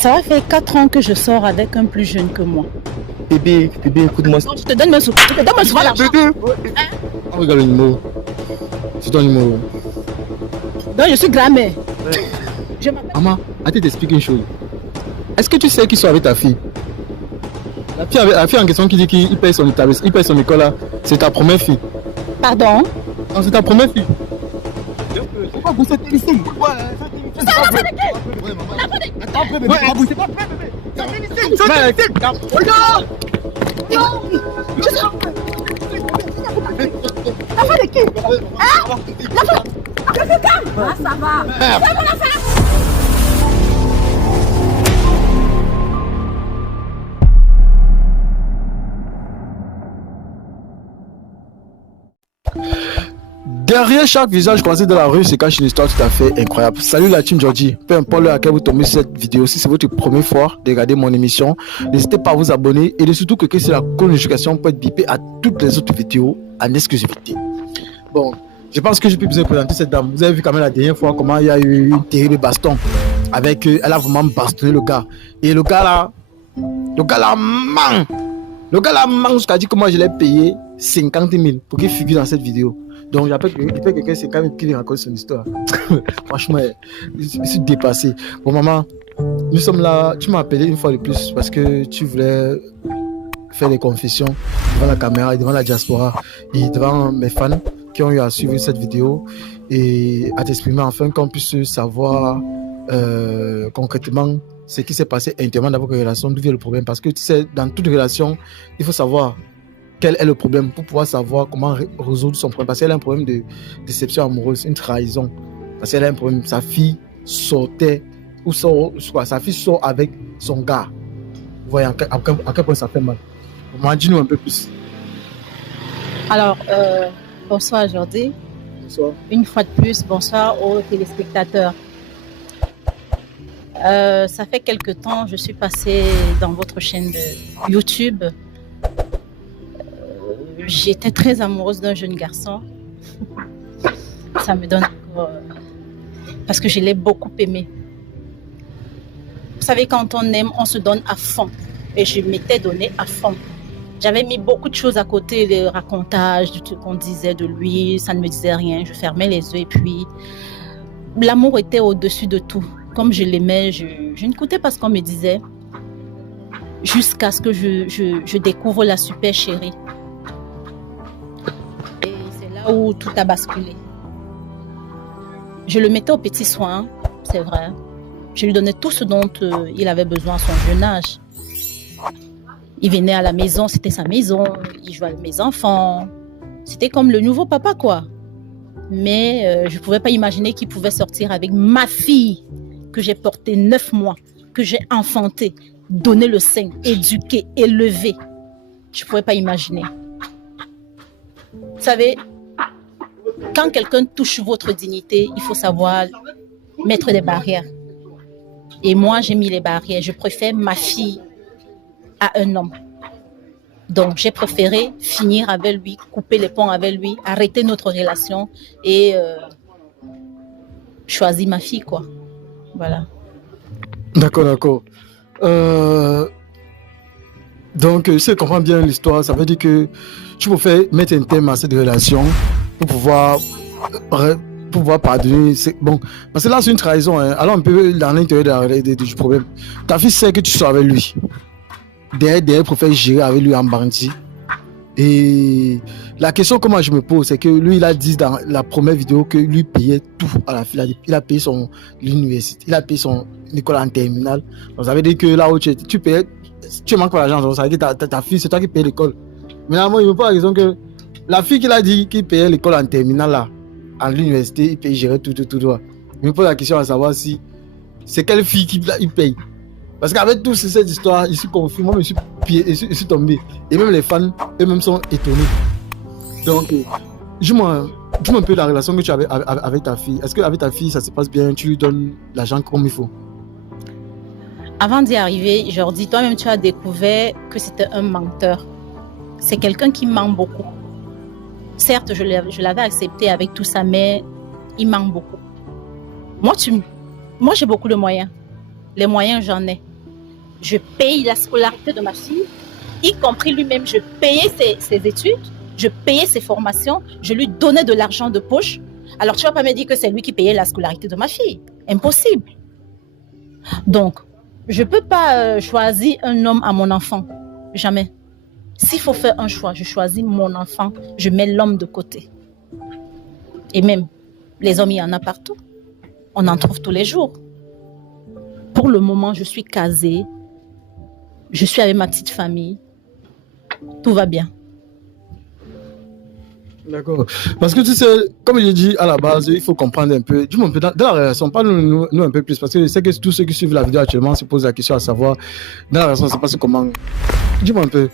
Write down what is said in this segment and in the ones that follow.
Ça va faire 4 ans que je sors avec un plus jeune que moi. Bébé, écoute-moi. Je te donne souvent l'argent. Bébé, regarde le numéro. C'est ton numéro. Donc je suis grand-mère. Maman, attends, t'explique une chose. Est-ce que tu sais qu'ils sont avec ta fille? La fille en question qui dit qu'il paye son établissement, il paye son école là, c'est ta première fille. Pardon? Non, c'est ta première fille. Pourquoi vous êtes ici? Ça va. Derrière chaque visage croisé de la rue se cache une histoire tout à fait incroyable. Salut la team Georgie. Peu importe l'heure à laquelle vous tombez sur cette vidéo, si c'est votre première fois de regarder mon émission, n'hésitez pas à vous abonner et de surtout cliquer sur la notification pour être bipé à toutes les autres vidéos en exclusivité. Bon, je pense que je peux vous présenter cette dame. Vous avez vu quand même la dernière fois comment il y a eu une terrible baston avec elle a vraiment bastonné le gars. Et le gars là ment. Le gars là ment jusqu'à dire que moi je l'ai payé 50 000 pour qu'il figure dans cette vidéo. Donc j'appelle quelqu'un, c'est quand même qui raconte son histoire. Franchement, je suis dépassé. Bon maman, nous sommes là, tu m'as appelé une fois de plus parce que tu voulais faire des confessions devant la caméra et devant la diaspora et devant mes fans qui ont eu à suivre cette vidéo et à t'exprimer afin qu'on puisse savoir concrètement ce qui s'est passé intimement dans votre relation, d'où vient le problème. Parce que tu sais, dans toute relation, il faut savoir quel est le problème pour pouvoir savoir comment résoudre son problème. Parce qu'elle a un problème de déception amoureuse, une trahison. Parce qu'elle a un problème. Sa fille sortait, sa fille sort avec son gars. Vous voyez à quel point ça fait mal. Dis-nous un peu plus. Alors, bonsoir Jordi. Bonsoir. Une fois de plus, bonsoir aux téléspectateurs. Ça fait quelque temps, je suis passée dans votre chaîne de YouTube. J'étais très amoureuse d'un jeune garçon. Ça me donne encore... parce que je l'ai beaucoup aimé. Vous savez, quand on aime, on se donne à fond. Et je m'étais donné à fond. J'avais mis beaucoup de choses à côté, les racontages, du truc qu'on disait de lui, ça ne me disait rien. Je fermais les yeux et puis... l'amour était au-dessus de tout. Comme je l'aimais, je n'écoutais pas ce qu'on me disait. Jusqu'à ce que je découvre la super chérie. Et c'est là où tout a basculé. Je le mettais aux petits soins, c'est vrai. Je lui donnais tout ce dont il avait besoin à son jeune âge. Il venait à la maison, c'était sa maison. Il jouait avec mes enfants. C'était comme le nouveau papa, quoi. Mais je ne pouvais pas imaginer qu'il pouvait sortir avec ma fille que j'ai portée 9 mois, que j'ai enfantée, donné le sein, éduquée, élevée. Je ne pouvais pas imaginer. Vous savez, quand quelqu'un touche votre dignité, il faut savoir mettre des barrières. Et moi, j'ai mis les barrières. Je préfère ma fille à un homme. Donc, j'ai préféré finir avec lui, couper les ponts avec lui, arrêter notre relation et choisir ma fille, quoi. Voilà. D'accord. Donc, si je comprends bien l'histoire, ça veut dire que tu préfères mettre un terme à cette relation pour pouvoir pardonner. Bon, parce que là, c'est une trahison. Hein. Alors, on peut dans l'intérieur du problème. Ta fille sait que tu sors avec lui. Derrière, préfère gérer avec lui en bandit. Et la question que moi je me pose, c'est que lui, il a dit dans la première vidéo que lui payait tout à la fille. Il a payé l'université, il a payé son école en terminale. Donc ça veut dire que là où tu payais, tu manques pas d'argent. Donc ça veut dire que ta fille, c'est toi qui payes l'école. Mais là, moi, il me pose la question que la fille qu'il a dit qu'il payait l'école en terminale là, à l'université, il paye gérer tout droit. Il me pose la question à savoir si c'est quelle fille qu'il paye. Parce qu'avec toute cette histoire, je suis confus, moi je suis tombé. Et même les fans, eux-mêmes sont étonnés. Donc, dis-moi un peu la relation que tu avais avec ta fille. Est-ce qu'avec ta fille, ça se passe bien? Tu lui donnes l'argent comme il faut? Avant d'y arriver, Jordi, toi-même, tu as découvert que c'était un menteur. C'est quelqu'un qui ment beaucoup. Certes, je l'avais accepté avec tout ça, mais il ment beaucoup. Moi, j'ai beaucoup de moyens. Les moyens, j'en ai. Je paye la scolarité de ma fille, y compris lui-même. Je payais ses études, je payais ses formations, je lui donnais de l'argent de poche. Alors, tu ne vas pas me dire que c'est lui qui payait la scolarité de ma fille. Impossible. Donc, je ne peux pas choisir un homme à mon enfant. Jamais. S'il faut faire un choix, je choisis mon enfant, je mets l'homme de côté. Et même, les hommes, il y en a partout. On en trouve tous les jours. Pour le moment, je suis casée. Je suis avec ma petite famille. Tout va bien. D'accord. Parce que tu sais, comme j'ai dit à la base, il faut comprendre un peu. Dis-moi un peu, dans la relation, parle-nous un peu plus. Parce que je sais que tous ceux qui suivent la vidéo actuellement se posent la question à savoir, dans la relation, ça se passe comment. Dis-moi un peu.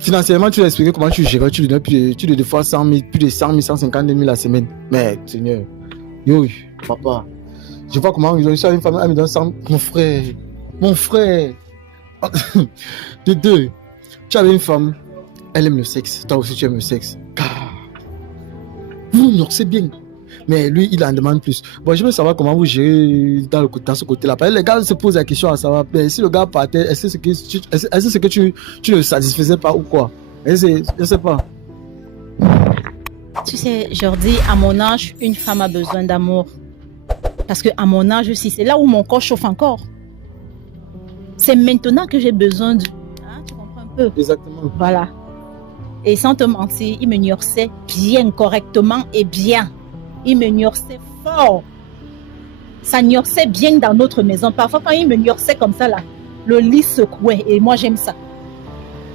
Financièrement, tu as expliqué comment tu gères. Tu donnes plus de fois 100 000, plus de 100 000, 150 000 la semaine. Mais, Seigneur, yo, papa, je vois comment je suis avec une femme, elle me donne 100 000. Mon frère. De deux, tu avais une femme, elle aime le sexe. Toi aussi, tu aimes le sexe. Vous c'est bien. Mais lui, il en demande plus. Bon, je veux savoir comment vous gérez dans ce côté-là. Les gars se posent la question à savoir, si le gars partait, est-ce que tu ne le satisfaisais pas ou quoi? Je ne sais pas. Tu sais, Jordi, à mon âge, une femme a besoin d'amour. Parce qu'à mon âge aussi, c'est là où mon corps chauffe encore. C'est maintenant que j'ai besoin de... Hein, tu comprends un peu? Exactement. Voilà. Et sans te mentir, il me gnorsait bien, correctement et bien. Il me gnorsait fort. Ça gnorsait bien dans notre maison. Parfois, quand il me gnorsait comme ça, là, le lit secouait. Et moi, j'aime ça.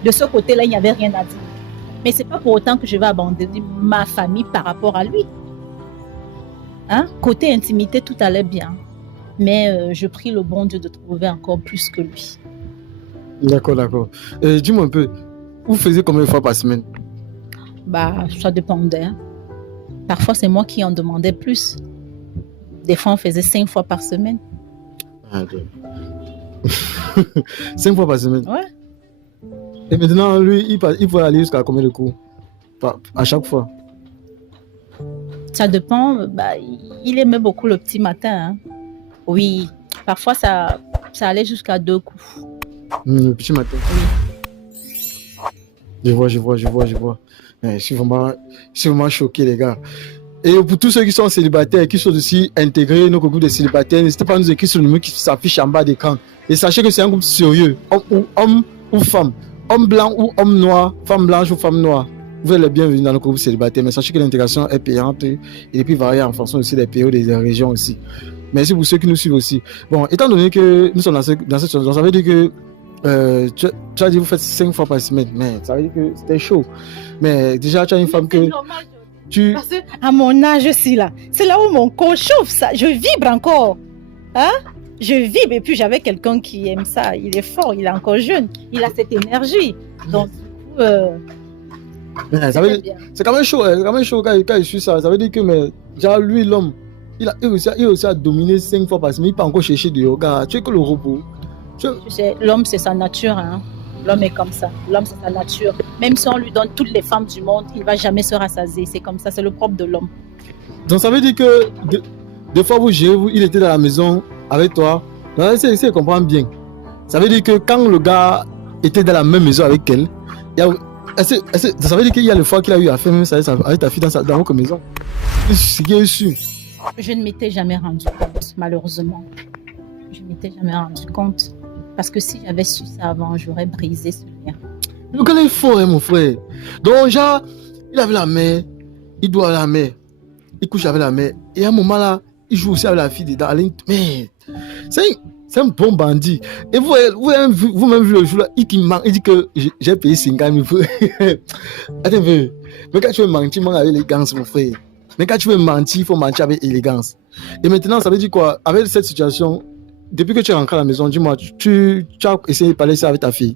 De ce côté-là, il n'y avait rien à dire. Mais ce n'est pas pour autant que je vais abandonner ma famille par rapport à lui. Hein? Côté intimité, tout allait bien. Mais je prie le bon Dieu de trouver encore plus que lui. D'accord, d'accord. Dis-moi un peu, vous faisiez combien de fois par semaine? Bah, ça dépendait. Hein. Parfois, c'est moi qui en demandais plus. Des fois, on faisait 5 fois par semaine. Ah, okay. 5 fois par semaine? Ouais. Et maintenant, lui, il faut aller jusqu'à combien de coups? À chaque fois? Ça dépend. Bah, il aimait beaucoup le petit matin. Hein. Oui. Parfois, ça allait jusqu'à 2 coups. Le petit matin? Oui. Je vois. Je suis vraiment choqué, les gars. Et pour tous ceux qui sont célibataires, qui sont aussi intégrés nos groupes de célibataires, n'hésitez pas à nous écrire sur le numéro qui s'affiche en bas d'écran. Et sachez que c'est un groupe sérieux, homme ou femme, homme blanc ou homme noir, femme blanche ou femme noire. Vous êtes les bienvenus dans nos groupes célibataires, mais sachez que l'intégration est payante et puis varie en fonction aussi des périodes et des régions aussi. Merci pour ceux qui nous suivent aussi. Bon, étant donné que nous sommes dans cette situation, ça veut dire que tu as dit vous faites 5 fois par semaine, mais ça veut dire que c'était chaud. Mais déjà, tu as une femme que... Parce qu'à mon âge aussi, là, c'est là où mon corps chauffe, ça. Je vibre encore. Hein? Je vibre. Et puis, j'avais quelqu'un qui aime ça. Il est fort, il est encore jeune. Il a cette énergie. Donc, c'est quand même chaud. C'est quand même chaud quand il suit ça. Ça veut dire que déjà, lui, l'homme, il a aussi à dominer 5 fois par semaine. Il peut encore chercher du yoga. Tu es que le repos. Tu sais, l'homme, c'est sa nature. Hein? L'homme est comme ça. L'homme, c'est sa nature. Même si on lui donne toutes les femmes du monde, il ne va jamais se rassasier. C'est comme ça. C'est le propre de l'homme. Donc, ça veut dire que des fois, il était dans la maison avec toi. C'est comprendre bien. Ça veut dire que quand le gars était dans la même maison avec elle, ça veut dire qu'il y a le fois qu'il a eu à faire même ça avec ta fille dans votre maison. C'est qui est sûr. Je ne m'étais jamais rendu compte, malheureusement. Je ne m'étais jamais rendu compte. Parce que si j'avais su ça avant, j'aurais brisé ce lien. Le gars est fort, hein, mon frère. Donc, genre, il avait la mère, il doit à la mère, il couche avec la mère. Et à un moment là, il joue aussi avec la fille dedans. Mais c'est un bon bandit. Et vous-même vu le jour là, il dit que j'ai payé 50 000 francs. Attends, mais quand tu veux mentir, avec élégance, mon frère. Mais quand tu veux mentir, il faut mentir avec élégance. Et maintenant, ça veut dire quoi? Avec cette situation, depuis que tu es rentré à la maison, dis-moi, tu as essayé de parler ça avec ta fille?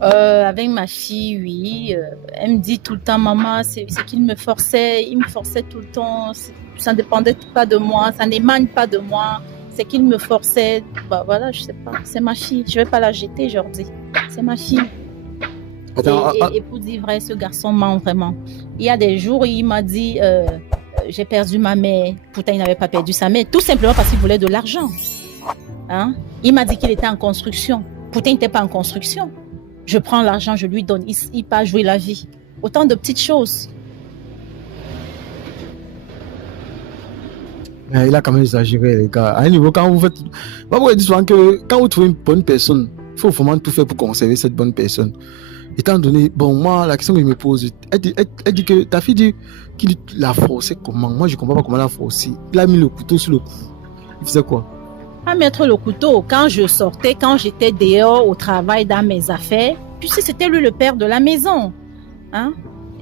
Avec ma fille, oui. Elle me dit tout le temps, maman, c'est qu'il me forçait. Il me forçait tout le temps. Ça ne dépendait pas de moi. Ça n'émane pas de moi. C'est qu'il me forçait. Bah, voilà, je sais pas. C'est ma fille. Je ne vais pas la jeter aujourd'hui. C'est ma fille. Attends, et pour dire vrai, ce garçon ment vraiment. Il y a des jours, il m'a dit... j'ai perdu ma mère. Pourtant, il n'avait pas perdu sa mère. Tout simplement parce qu'il voulait de l'argent. Hein? Il m'a dit qu'il était en construction. Pourtant, il n'était pas en construction. Je prends l'argent, je lui donne. Il part jouer la vie. Autant de petites choses. Mais il a quand même exagéré, les gars. À un niveau, quand vous faites. Moi, je dis souvent que quand vous trouvez une bonne personne, il faut vraiment tout faire pour conserver cette bonne personne. Étant donné, bon, moi, la question que je me pose, elle dit que ta fille dit qu'il l'a forcé comment? Moi, je ne comprends pas comment elle l'a forcé. Il a mis le couteau sur le cou. Il faisait quoi? Pas mettre le couteau. Quand je sortais, quand j'étais dehors au travail dans mes affaires, puisque c'était lui le père de la maison. Hein?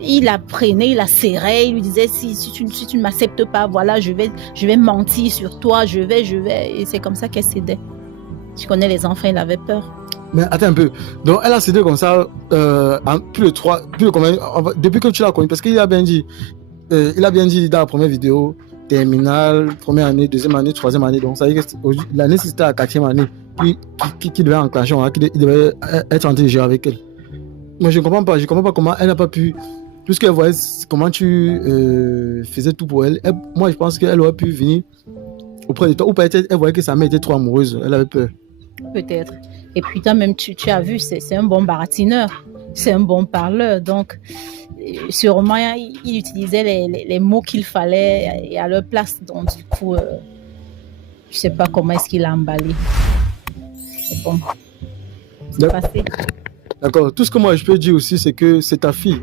Il la prenait, il la serrait, il lui disait si tu ne m'acceptes pas, voilà, je vais mentir sur toi, je vais. Et c'est comme ça qu'elle cédait. Tu connais les enfants, il avait peur. Mais attends un peu. Donc, elle a cédé comme ça, depuis que tu l'as connue, parce qu'il a bien dit, dans la première vidéo, terminale, première année, deuxième année, troisième année. Donc, ça veut dire que l'année, c'était la quatrième année, puis qui devait enclencher, il devait être intelligent avec elle. Moi, je ne comprends pas comment elle n'a pas pu, puisqu'elle voyait comment tu faisais tout pour elle. Moi, je pense qu'elle aurait pu venir auprès de toi, ou peut-être elle voyait que sa mère était trop amoureuse, elle avait peur. Peut-être. Et puis toi-même, tu as vu, c'est un bon baratineur, c'est un bon parleur. Donc, sûrement, il utilisait les mots qu'il fallait et à leur place. Donc, du coup, je ne sais pas comment est-ce qu'il a emballé. C'est bon. C'est passé. D'accord. Tout ce que moi, je peux dire aussi, c'est que c'est ta fille.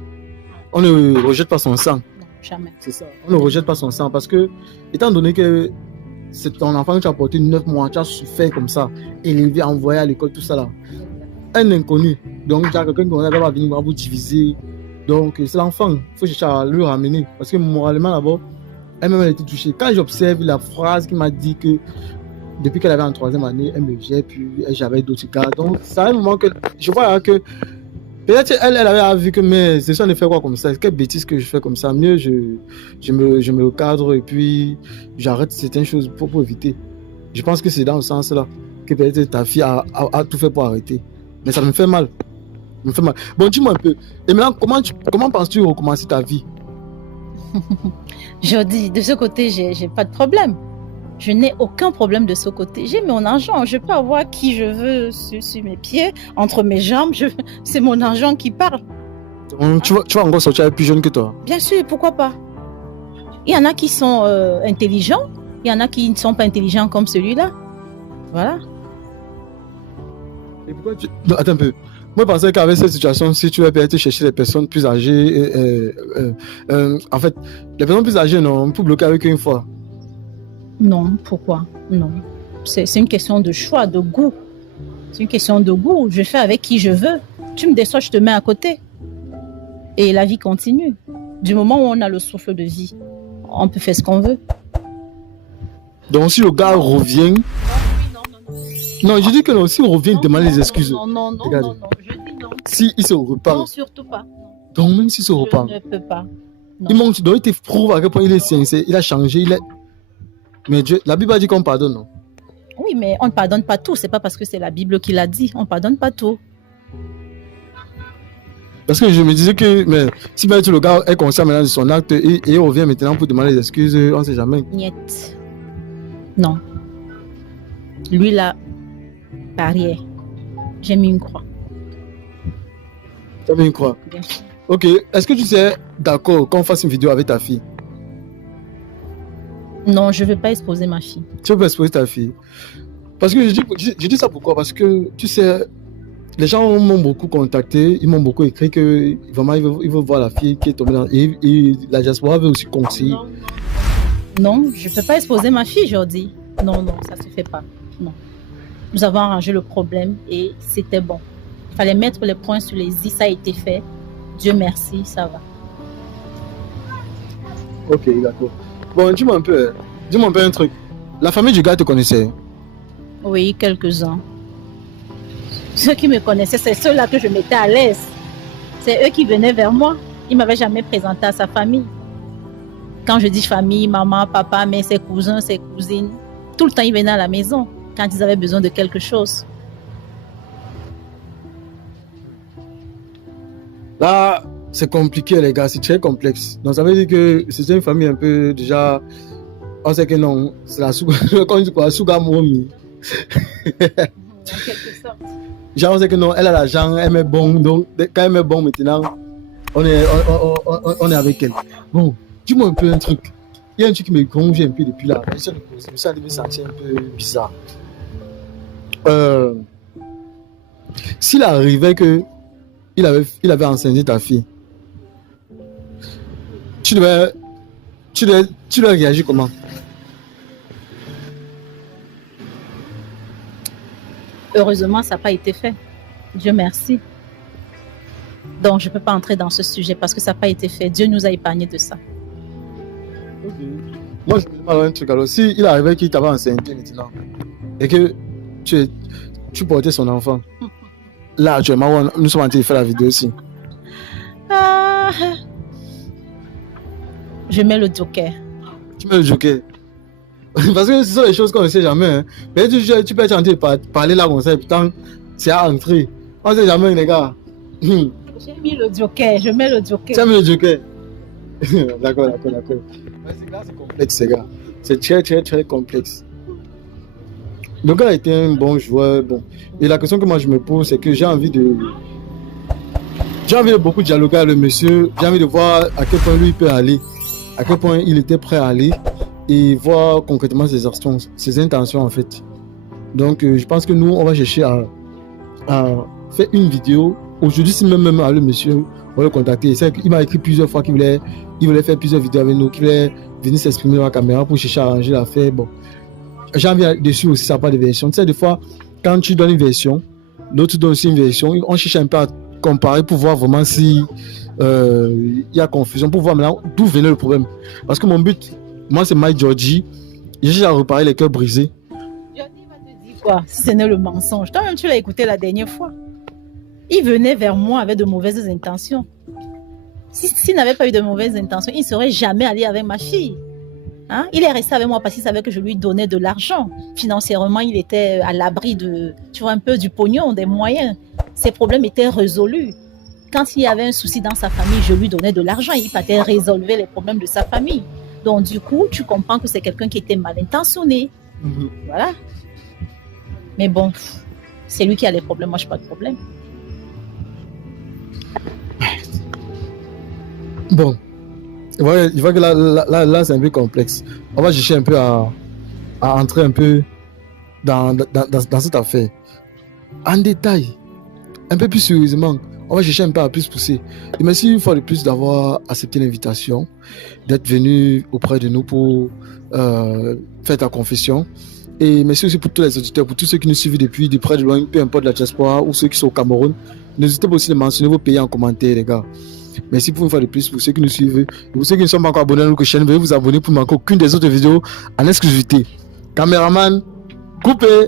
On ne rejette pas son sang. Non, jamais. C'est ça. On ne rejette pas son sang parce que, étant donné que c'est ton enfant que tu as porté 9 mois, tu as souffert comme ça, élevé, envoyé à l'école, tout ça là. Un inconnu. Donc, il y a quelqu'un qui va venir vous diviser. Donc, c'est l'enfant. Il faut chercher à le ramener. Parce que moralement, d'abord, elle-même, elle a été touchée. Quand j'observe la phrase qui m'a dit que depuis qu'elle avait en troisième année, elle me vient, puis j'avais d'autres gars. Donc, c'est un moment que je vois que peut-être elle avait vu que mais c'est ça, on fait quoi comme ça? Quelle bêtise que je fais comme ça? Mieux, je me cadre et puis j'arrête certaines choses pour éviter. Je pense que c'est dans ce sens-là que peut-être ta fille a tout fait pour arrêter. Mais ça me fait mal. Ça me fait mal. Bon, dis-moi un peu. Et maintenant, comment penses-tu recommencer ta vie? Je dis, de ce côté, j'ai pas de problème. Je n'ai aucun problème de ce côté. J'ai mon argent. Je peux avoir qui je veux sur mes pieds, entre mes jambes. C'est mon argent qui parle. Tu vas encore sortir avec plus jeune que toi? Bien sûr, pourquoi pas? Il y en a qui sont intelligents. Il y en a qui ne sont pas intelligents comme celui-là. Voilà. Et pourquoi non, attends un peu. Moi, je pensais qu'avec cette situation, si tu vas peut-être chercher des personnes plus âgées, en fait, les personnes plus âgées, non, on peut bloquer avec eux une fois. Non, pourquoi? Non. C'est une question de choix, de goût. C'est une question de goût. Je fais avec qui je veux. Tu me déçois, je te mets à côté. Et la vie continue. Du moment où on a le souffle de vie, on peut faire ce qu'on veut. Donc, si le gars revient... Non, je dis que non, si on revient, demande les excuses. Non, je dis non. Si il se repart. Non, surtout pas. Donc, même s'il se repart. Je ne peux pas. Non. Il manque, donc il te prouve à quel point il est sincère, il a changé, Mais Dieu, la Bible a dit qu'on pardonne, non? Oui, mais on ne pardonne pas tout. C'est pas parce que c'est la Bible qui l'a dit. On ne pardonne pas tout. Parce que je me disais que mais, si le gars est conscient maintenant de son acte et il revient maintenant pour demander des excuses, on ne sait jamais. Niet. Non. Lui, là, barrière. J'ai mis une croix. Tu as mis une croix? Bien sûr. Ok. Est-ce que tu sais d'accord qu'on fasse une vidéo avec ta fille? Non, je ne veux pas exposer ma fille. Tu veux pas exposer ta fille? Parce que je dis ça pourquoi? Parce que tu sais, les gens m'ont beaucoup contacté, ils m'ont beaucoup écrit que vraiment ils veulent voir la fille qui est tombée dans... Et la diaspora veut aussi conseiller. Non, je ne peux pas exposer ma fille, Jordi. Non, ça ne se fait pas. Non. Nous avons arrangé le problème et c'était bon. Il fallait mettre les points sur les i, ça a été fait. Dieu merci, ça va. Ok, d'accord. Bon, dis-moi un peu un truc. La famille du gars te connaissait? Oui, quelques-uns. Ceux qui me connaissaient, c'est ceux-là que je mettais à l'aise. C'est eux qui venaient vers moi. Ils ne m'avaient jamais présenté à sa famille. Quand je dis famille, maman, papa, mais ses cousins, ses cousines, tout le temps, ils venaient à la maison quand ils avaient besoin de quelque chose. Là, c'est compliqué, les gars, c'est très complexe. Donc, ça veut dire que c'est une famille un peu déjà. On sait que non, c'est la Suga Momi. quelque sorte. Genre, c'est que non, elle a l'argent, elle met bon, donc quand elle met bon maintenant, on est avec elle. Bon, dis-moi un peu un truc. Il y a un truc qui me gonfle un peu depuis là. Je me sens sentir un peu bizarre. S'il arrivait que il avait enseigné ta fille, tu devais réagir comment? Heureusement, ça n'a pas été fait. Dieu merci. Donc, je ne peux pas entrer dans ce sujet parce que ça n'a pas été fait. Dieu nous a épargnés de ça. Okay. Moi, je me demande un truc. Alors, s'il arrivait qu'il t'avait enseigné maintenant et que tu portais son enfant, là, actuellement, nous sommes en train de faire la vidéo aussi. Je mets le joker. Tu mets le joker? Parce que ce sont les choses qu'on ne sait jamais. Hein. Mais tu peux être en train de parler là comme ça, et pourtant, c'est à entrer. On ne sait jamais, les gars. J'ai mis le joker, je mets le joker. Tu as mis le joker? D'accord. C'est complexe, les gars. C'est très complexe. Le gars était un bon joueur. Bon. Et la question que moi je me pose, c'est que j'ai envie de beaucoup dialoguer avec le monsieur. J'ai envie de voir à quel point lui il peut aller, à quel point il était prêt à aller et voir concrètement ses actions, ses intentions en fait. Donc je pense que nous on va chercher à faire une vidéo. Aujourd'hui, si même le monsieur, on va le contacter. Il m'a écrit plusieurs fois qu'il voulait faire plusieurs vidéos avec nous, qu'il voulait venir s'exprimer dans la caméra pour chercher à arranger l'affaire. Bon, j'ai envie dessus aussi, ça n'a pas de version. Tu sais, des fois, quand tu donnes une version, l'autre donne aussi une version, on cherche un peu à comparer pour voir vraiment si il y a confusion, pour voir maintenant d'où venait le problème. Parce que mon but, moi, c'est Mike Georgie. Je cherche à réparer les cœurs brisés. Georgie va te dire quoi si ce n'est le mensonge? Toi-même, tu l'as écouté la dernière fois. Il venait vers moi avec de mauvaises intentions. S'il n'avait pas eu de mauvaises intentions, il ne serait jamais allé avec ma fille. Hein? Il est resté avec moi parce qu'il savait que je lui donnais de l'argent. Financièrement, il était à l'abri de, tu vois, un peu du pognon, des moyens. Ses problèmes étaient résolus. Quand il y avait un souci dans sa famille, je lui donnais de l'argent. Il partait résolver les problèmes de sa famille. Donc, du coup, tu comprends que c'est quelqu'un qui était mal intentionné. Voilà. Mais bon, c'est lui qui a les problèmes. Moi, je n'ai pas de problème. Bon, je vois que là c'est un peu complexe. On va chercher un peu à entrer un peu dans cette affaire. En détail, un peu plus sérieusement, on va chercher un peu à plus pousser. Et merci une fois de plus d'avoir accepté l'invitation, d'être venu auprès de nous pour faire ta confession. Et merci aussi pour tous les auditeurs, pour tous ceux qui nous suivent depuis de près de loin, peu importe la diaspora ou ceux qui sont au Cameroun. N'hésitez pas aussi de mentionner vos pays en commentaire, les gars. Merci pour une fois de plus pour ceux qui nous suivent. Et pour ceux qui ne sont pas encore abonnés à notre chaîne, veuillez vous abonner pour ne manquer aucune des autres vidéos en exclusivité. Caméraman, coupez!